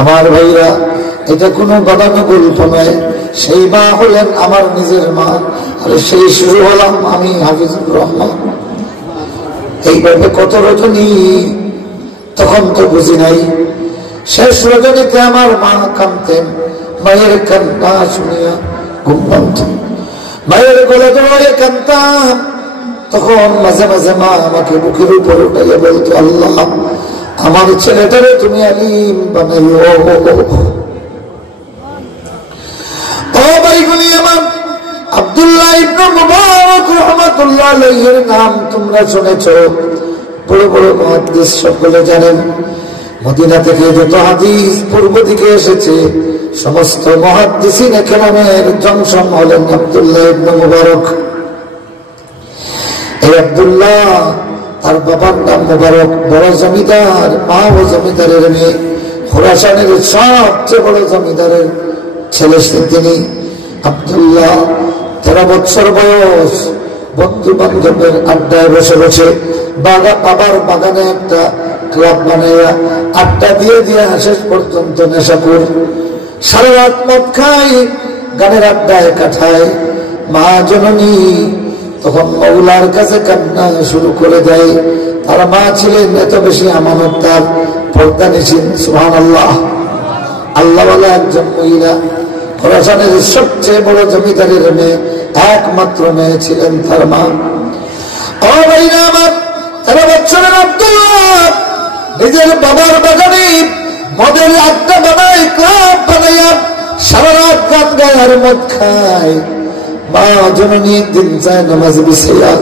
আমার ভাইরা, এটা কোনো বানানো গল্প নয়। সেই মা হলেন আমার নিজের মা, আর সেই শুরু হলাম আমি হাফিজুর রহমান। এইভাবে কত রজনী, তখন তো বুঝি নাই। শেষ রজনীতে আমার মা কাঁদতেন, মায়ের কান্না শুনিয়া ঘুম ভাঙত। মায়ের গলা ধরে কাঁদতাম, তখন মাঝে মাঝে মা আমাকে বুকের উপর উঠাইয়া বলতো, আল্লাহ আমার ছেলেটারে তুমি আলিম বানাইও। ও ভাইগুলি আমার, আব্দুল্লাহ ইবনে মুবারক রাহমাতুল্লাহ আলাইহির নাম তোমরা শুনেছ, বড় বড় মুহাদ্দিস সকলে জানেন। মদিনা থেকে যত হাদিস পূর্ব দিকে এসেছে, সমস্ত মুহাদ্দিসিনে কেরামের জনসম হলেন আব্দুল্লাহ ইবনে মুবারক। এই আব্দুল্লাহ, তার বাবার নাম মুবারক, বড় জমিদার, মা ও জমিদারের মেয়ে, খোরাসানের সবচেয়ে বড় জমিদারের ছেলে তিনি। আব্দুল্লাহ 13 বছর বয়স, বন্ধু বান্ধবের আড্ডায় বসে বসে বাবার বাগানে একটা ক্লাব বানাইয়া আড্ডা দিয়ে দিয়ে শেষ পর্যন্ত নেশাপুর, সারা রাত মদ খায়, গানের আড্ডায় কাটায়। মা জননী তখন মৌলার কাছে কান্না শুরু করে দেয়। তার মা ছিলেন এত বেশি আমানতদার, পর্দানিশীন, সুবহানাল্লাহ, আল্লাহওয়ালা একজন মহিলা। খোরাসানের সবচেয়ে বড় জমিদারের মেয়ে, একমাত্র মেয়ে ছিলেন তার মা। ও ভাইরা আমার, 13 বছরের আব্দুল্লাহ নিজের বাবার বাগানে মদের আড্ডা বানায়, ক্লাব বানাইয়া সারা রাত গান গায় আর মদ খায়। মা জননী দিন যায় নামাজ বিছাইয়া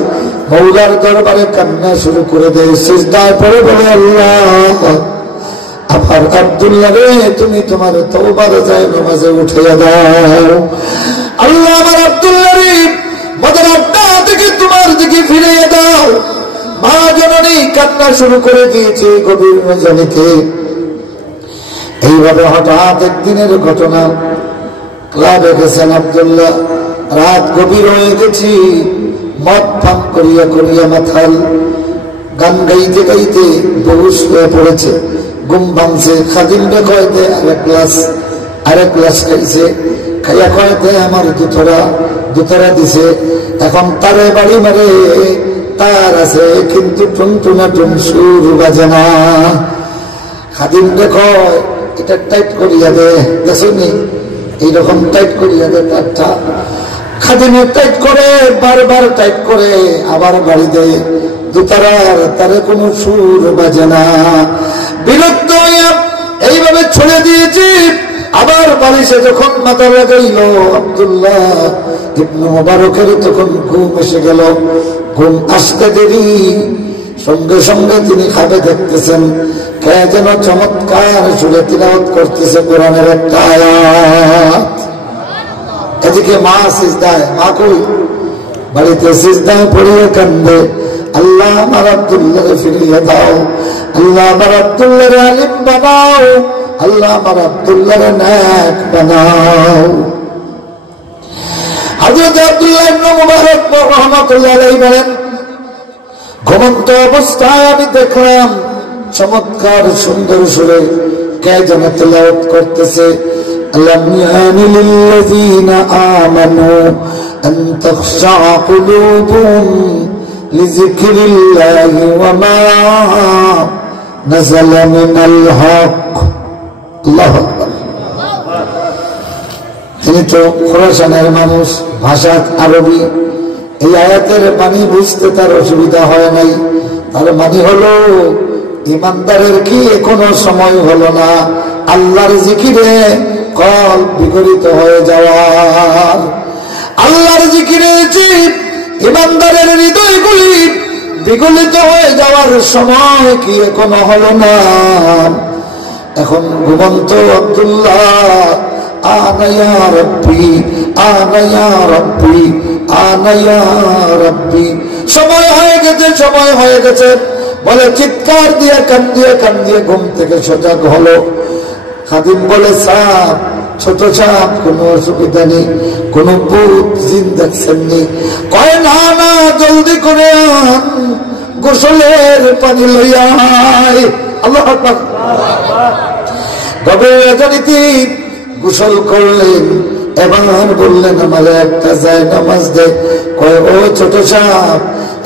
মৌলার দরবারে কান্না শুরু করে দেয়, সিজদায় পড়ে বলে, আল্লাহ আমার আব্দুল্লাহ রে, তুমি তোমার তওবার যায় নামাজে উঠাইয়া দাও। আল্লাহ আমার আব্দুল্লাহ রে মদের আড্ডা থেকে তোমার দিকে ফিরিয়ে দাও। মা জননী কান্না শুরু করে দিয়েছে গভীর রজনীতে। এইভাবে হঠাৎ একদিনের ঘটনা, ক্লাবে গেছেন আব্দুল্লাহ, রাত গভীর হয়ে গেছি, মদ পান করিয়া করিয়া মাথাল, গান গাইতে গাইতে বহু শুয়ে পড়েছে, ঘুম ভাঙছে। খাদিম বে কয় দে আরেক গ্লাস খাইছে, খাইয়া কয় দে আমার দুতরা দিছে। এখন তারে বাড়ি মারে, তার আছে কিন্তু টুনটুনা টুন সুর বাজে না। খাদিম বে কয় এটা টাইট করিয়া দে, দেখনি এইরকম টাইট করিয়া দে তারটা। খাদিমে টাইট করে, বারবার টাইট করে, আবার বাড়ি দেয়, দুতারার তারে কোনো সুর বাজে না। বিরক্ত হইয়া এইভাবে ছড়ে দিয়েছি। আবার বালিশে যখন মাথা লাগাইল আব্দুল্লাহ ইবনে মুবারকের, তখন ঘুম এসে গেল। ঘুম আসতে দেরি, সঙ্গে সঙ্গে তিনি খাবে দেখতেছেন কে যেন চমৎকার সুরে তিলাওয়াত করতেছে কোরআনের একটা আয়াত। এদিকে মা সিজদায়, মা কই? বাড়িতে সিজদায় পড়িয়ে কান্দে, আল্লাহ আমার আব্দুল্লাহকে ফিরিয়ে দাও, আল্লাহ আমার আব্দুল্লাহকে আলিম বানাও, আল্লাহ আমার আব্দুল্লাহকে নেক বানাও। হযরত আব্দুল্লাহ ইবনে মুবারক রাহমাতুল্লাহ আলাইহি বলেন, ঘুমন্ত অবস্থায় আমি দেখলাম চমৎকার সুন্দর সুরে কে যেন তিলাওয়াত করতেছে, আল্লাম ইয়ানি লিল্লাযীনা আমানু আন তাখশা কুলুবুহুম লিযিকরিল্লাহি ওয়া মা নাযালা মিনাল হক। আল্লাহু আকবার। তিনি তো খোরাসানের মানুষ, ভাষা আরবি। এই আয়াতের বাণী বুঝতে তার অসুবিধা হয় নাই। তার মানে হলো ইমানদারের কি এখনো সময় হলো না আল্লাহর জিকিরে কল্প বিগলিত হয়ে যাওয়ার। আল্লাহর জিকিরে ইমানদারের হৃদয়গুলি বিগলিত হয়ে যাওয়ার সময় কি এখনো হলো না? এখন ঘুমন্ত আব্দুল্লাহ আনা ইয়া রাব্বি, আনা ইয়া রাব্বি, আনা ইয়া রাব্বি, সময় হয়ে গেছে, সময় হয়ে গেছে বলে চিৎকার দিয়ে কান্দিয়ে ঘুম থেকে সজাগ হলো। খাদিম বলে, সাপ, ছোট সাপ, কোনো অসুবিধা নেই, কোন ভূত জিন দেখছেননি? কয় না না, জলদি করে আন, গোসলের পানি লইয়া আয়। আল্লাহু আকবার। গভীর রজনীতে গোসল করলেন, এবার বললেন আমার একটা যায় নামাজ দে। কয় ও ছোট সাপ,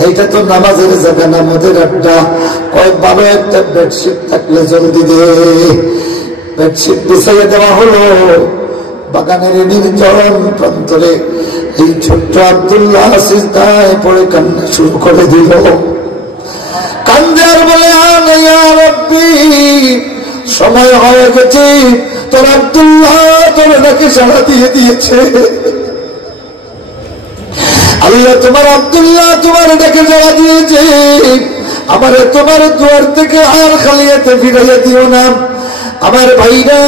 এইটা তো নামাজের জায়গা না, মদের আড্ডা। কয় ভালো একটা বেডশিট থাকলে জলদি দে। বেডশিট বিছাইয়ে দেওয়া হলো। বাগানের নির্জন প্রান্তরে এই ছোট্ট আব্দুল্লাহ সিজদায় পড়ে কান্না শুরু করে দিল। কান্দে আর বলে ইয়া রাব্বি, সময় হয়ে গেছে, তোর আব্দুল্লাহ তোর নাকি সাড়া দিয়ে দিয়েছে। আল্লাহ তোমার আব্দুল্লাহ তোমার ডাকে সাড়া দিয়েছে, আমারে তোমার দুয়ার থেকে আর খালিয়াতে ফিরাইয়া দিও না। আমার ভাইরা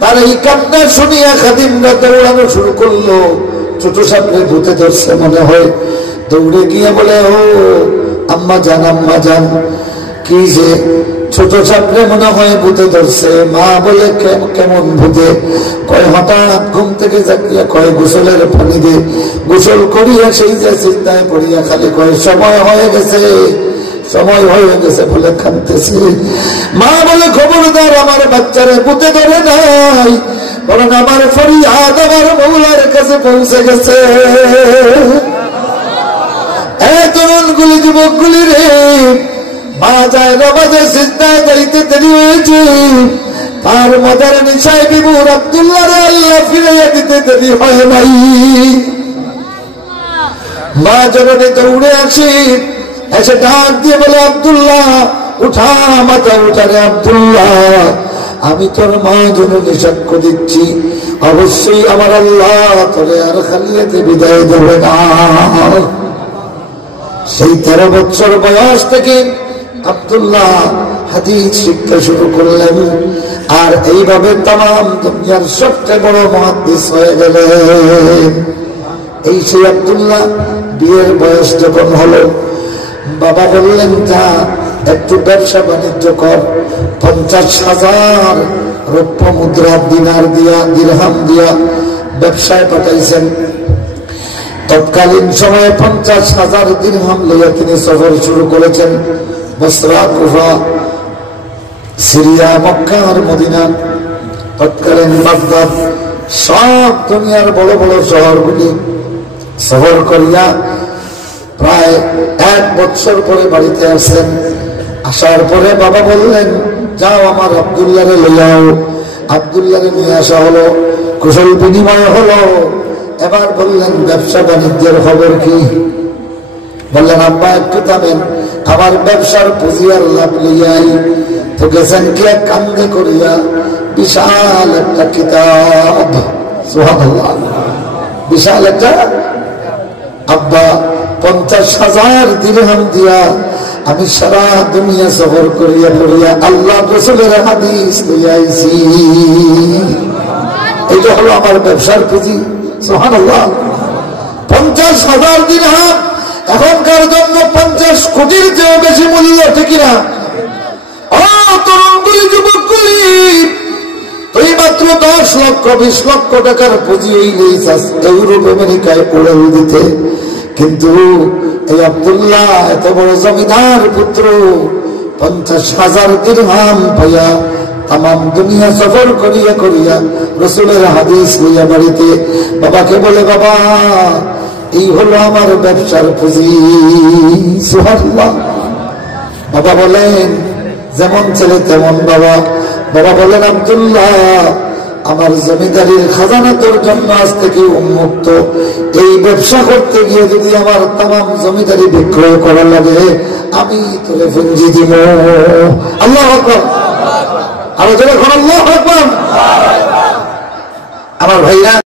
তার এই কান্না শুনিয়া খাদিমরা দৌড়ানো শুরু করলো। ছোট সামনে ভূতে ধরছে মনে হয়, দৌড়ে গিয়ে বলে ও আম্মা জান, আম্মা জান। কি যে ছোট সামনে মনে হয় ভূতে ধরছে। মা বলে কেমন ভূতে? কয় হঠাৎ ঘুম থেকে জাগিয়া কয় গোসলের পানি দে। গোসল করিয়া সেই যে চিন্তায় পড়িয়া খালি কয় সময় হয়ে গেছে, সময় হয়ে গেছে বলে কাঁদতেছি। মা বলে খবরদার, আমার বাচ্চারে ভূতে ধরে নাই, বরং আমার ফরিয়াদ আমার মৌলার কাছে পৌঁছে গেছে। তরুণগুলি যুবকগুলি রে, মা যায় নামাজে সিজদায় যাইতে দেরি হয়েছে, তার মদের নিশায় বিবুর আব্দুল্লাহ রে আল্লাহ ফিরাইয়া দিতে দেরি হয় নাই। মা জননী দৌড়ে আসি, এসে ডাক দিয়ে বলে আব্দুল্লাহ উঠা, মাথা উঠারে আব্দুল্লাহ, আমি তোর মা জননী সাক্ষ্য দিচ্ছি, অবশ্যই আমার আল্লাহ তোরে আর খালিয়াতে বিদায় দেবে না। সেই 13 বছর বয়স থেকে আব্দুল্লাহ হাদিস শিখতে শুরু করলেন, আর এইভাবে তাম দুনিয়ার সবচেয়ে বড় মুহাদ্দিস হয়ে গেলেন। এই সেই আব্দুল্লাহ বিয়ের বয়স যখন হলো, বাবা বললেন যা একটু ব্যবসা বাণিজ্য কর। 50,000 রৌপ্য মুদ্রা দিনার দিয়া দিরহাম দিয়া ব্যবসায় পাঠাইছেন। তৎকালীন সময়ে 50,000 দিরহাম লইয়া তিনি সফর শুরু করেছেন। বসরা, কুফা, সিরিয়া, মক্কা আর মদিনা, তৎকালীন বাগদাদ, সব দুনিয়ার বড় বড় শহরগুলি সফর করিয়া প্রায় 1 বছর পরে বাড়িতে আসছেন। আসার পরে বাবা বললেন যাও আমার আব্দুল্লাহরে লইয়াও। আব্দুল্লাহরে নিয়ে আসা হলো, কুশল বিনিময় হলো। এবার বললেন ব্যবসা বাণিজ্যের খবর কি? বললেন আব্বা একটু থামেন, আমার ব্যবসার পুঁজি আর লাভ লইয়াই। তো গেছেন কি এক কান্দে করিয়া বিশাল একটা কিতাব, সুবহানাল্লাহ, বিশাল একটা। আব্বা 50,000 দিরহাম দিয়া আমি সারা দুনিয়া সফর করিয়া করিয়া আল্লাহ রাসূলের হাদিস লইয়া আইছি। এটা হলো আমার ব্যবসার পুঁজি, সুবহানাল্লাহ। 50,000 দিরহাম এখনকার জন্য 50 কোটির চেয়েও বেশি মূল্য, ঠিক না? ও তরুণগুলি যুবকগুলি, তুই মাত্র 10 লক্ষ 20 লক্ষ টাকার পুঁজি হইলেই ইউরোপ আমেরিকায় উড়াল দিতে, কিন্তু এই আব্দুল্লাহ এত বড় জমিদার পুত্র 50,000 দিরহাম পাইয়া তাম দুনিয়া সফর করিয়া করিয়া রাসূলের হাদিস লইয়া বাড়িতে বাবাকে বলে বাবা এই হলো আমার ব্যবসার পুঁজি, সুবহানাল্লাহ। বাবা বলেন যেমন ছেলে তেমন বাবা। বাবা বলেন আব্দুল্লাহ আমার জমিদারির খাজানা তোর জন্য আজ থেকে উন্মুক্ত। এই ব্যবসা করতে গিয়ে যদি আমার তাম জমিদারি বিক্রয় করা লাগে আমি তোরে পুঁজি দিব। আল্লাহু আকবার, আরো জোরে বলো আল্লাহু আকবার। আমার ভাইরা